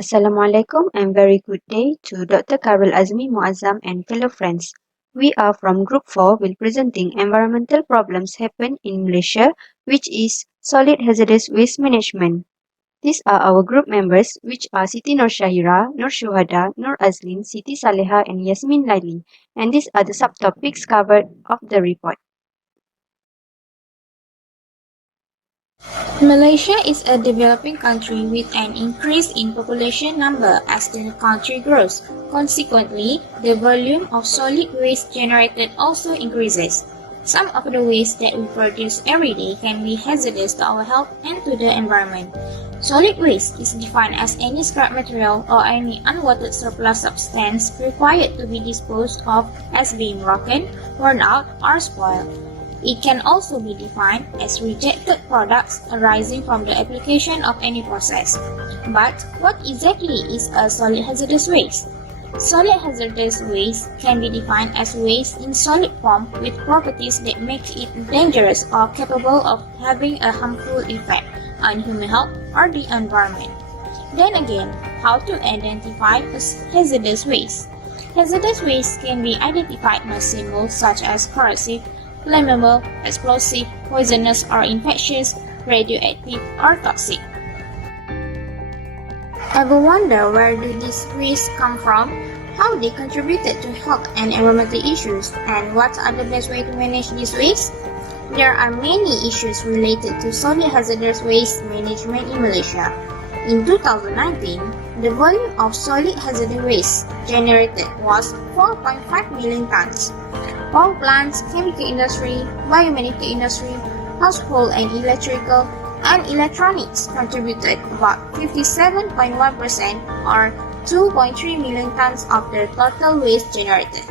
Assalamualaikum and very good day to Dr. Karul Azmi Muazzam and fellow friends. We are from Group 4 will presenting environmental problems happen in Malaysia, which is solid hazardous waste management. These are our group members, which are Siti Nur Shahira, Nur Shuhada, Nur Azlin, Siti Saleha and Yasmin Laili. And these are the subtopics covered of the report. Malaysia is a developing country with an increase in population number as the country grows. Consequently, the volume of solid waste generated also increases. Some of the waste that we produce every day can be hazardous to our health and to the environment. Solid waste is defined as any scrap material or any unwanted surplus substance required to be disposed of as being broken, worn out, or spoiled. It can also be defined as rejected products arising from the application of any process. But what exactly is a solid hazardous waste? Solid hazardous waste can be defined as waste in solid form with properties that make it dangerous or capable of having a harmful effect on human health or the environment. Then again, how to identify a hazardous waste? Hazardous waste can be identified by symbols such as corrosive, flammable, explosive, poisonous or infectious, radioactive or toxic. Ever wonder where do these wastes come from, how they contributed to health and environmental issues, and what are the best way to manage these wastes? There are many issues related to solid hazardous waste management in Malaysia. In 2019, the volume of solid hazardous waste generated was 4.5 million tons. Power plants, chemical industry, biomedical industry, household and electrical, and electronics contributed about 57.1% or 2.3 million tons of the total waste generated.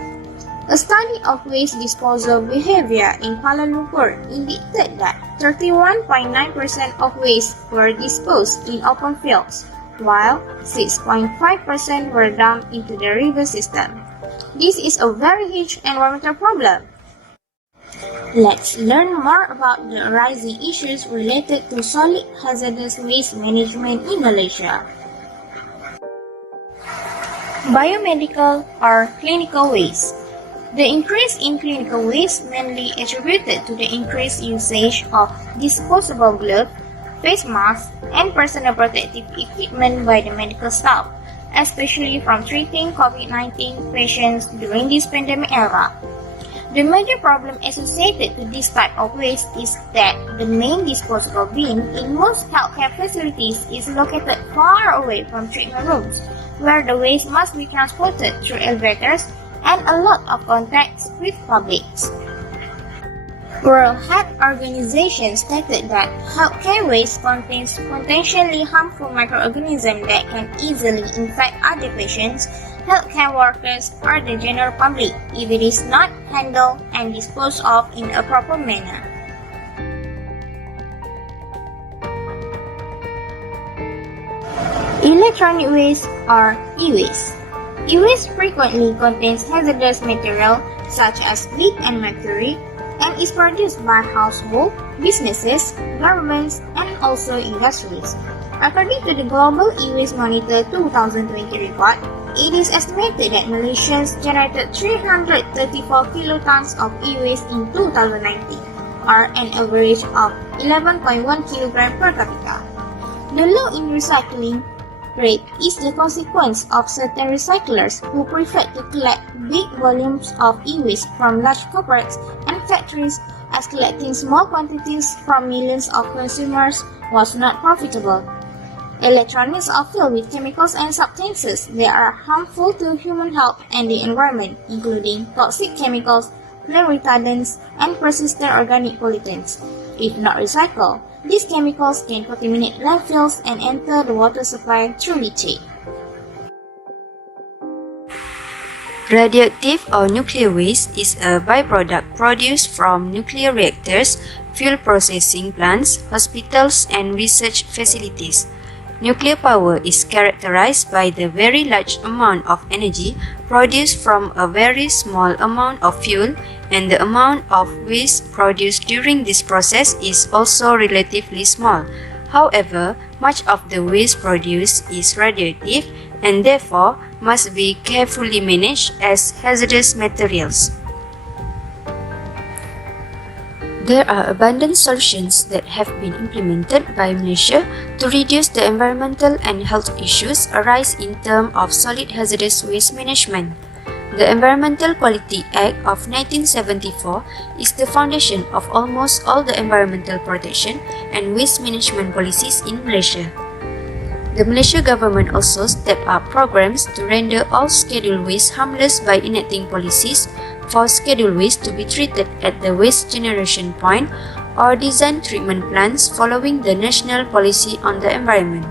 A study of waste disposal behavior in Kuala Lumpur indicated that 31.9% of waste were disposed in open fields, while 6.5% were dumped into the river system. This is a very huge environmental problem. Let's learn more about the arising issues related to solid hazardous waste management in Malaysia. Biomedical or clinical waste. The increase in clinical waste mainly attributed to the increased usage of disposable gloves, face masks, and personal protective equipment by the medical staff, especially from treating COVID-19 patients during this pandemic era. The major problem associated with this type of waste is that the main disposable bin in most healthcare facilities is located far away from treatment rooms, where the waste must be transported through elevators and a lot of contacts with publics. World Health Organization stated that healthcare waste contains potentially harmful microorganisms that can easily infect other patients, healthcare workers, or the general public if it is not handled and disposed of in a proper manner. Electronic waste or e-waste. E-waste frequently contains hazardous material such as lead and mercury, and is produced by households, businesses, governments, and also industries. According to the Global E-Waste Monitor 2020 report, it is estimated that Malaysians generated 334 kilotons of e-waste in 2019, or an average of 11.1 kg per capita. The low in recycling rate is the consequence of certain recyclers who prefer to collect big volumes of e-waste from large corporates and factories, as collecting small quantities from millions of consumers was not profitable. Electronics are filled with chemicals and substances that are harmful to human health and the environment, including toxic chemicals, flame retardants, and persistent organic pollutants. If not recycled, these chemicals can contaminate landfills and enter the water supply through leachate. Radioactive or nuclear waste is a byproduct produced from nuclear reactors, fuel processing plants, hospitals, and research facilities. Nuclear power is characterized by the very large amount of energy produced from a very small amount of fuel, and the amount of waste produced during this process is also relatively small. However, much of the waste produced is radioactive and therefore must be carefully managed as hazardous materials. There are abundant solutions that have been implemented by Malaysia to reduce the environmental and health issues arise in terms of solid hazardous waste management. The Environmental Quality Act of 1974 is the foundation of almost all the environmental protection and waste management policies in Malaysia. The Malaysia government also stepped up programs to render all scheduled waste harmless by enacting policies for scheduled waste to be treated at the waste generation point or design treatment plants following the national policy on the environment.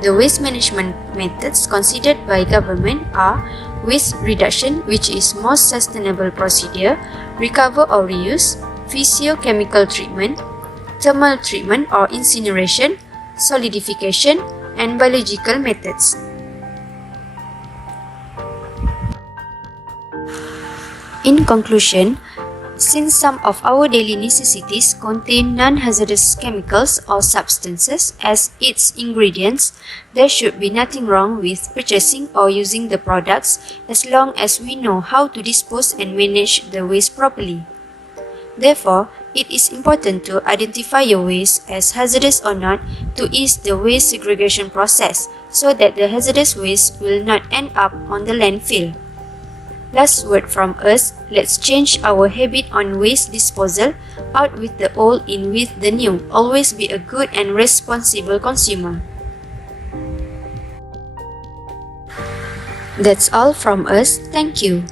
The waste management methods considered by government are waste reduction, which is most sustainable procedure, recover or reuse, physiochemical treatment, thermal treatment or incineration, solidification, and biological methods. In conclusion, since some of our daily necessities contain non-hazardous chemicals or substances as its ingredients, there should be nothing wrong with purchasing or using the products as long as we know how to dispose and manage the waste properly. Therefore, it is important to identify your waste as hazardous or not to ease the waste segregation process so that the hazardous waste will not end up on the landfill. Last word from us, let's change our habit on waste disposal, out with the old, in with the new. Always be a good and responsible consumer. That's all from us. Thank you.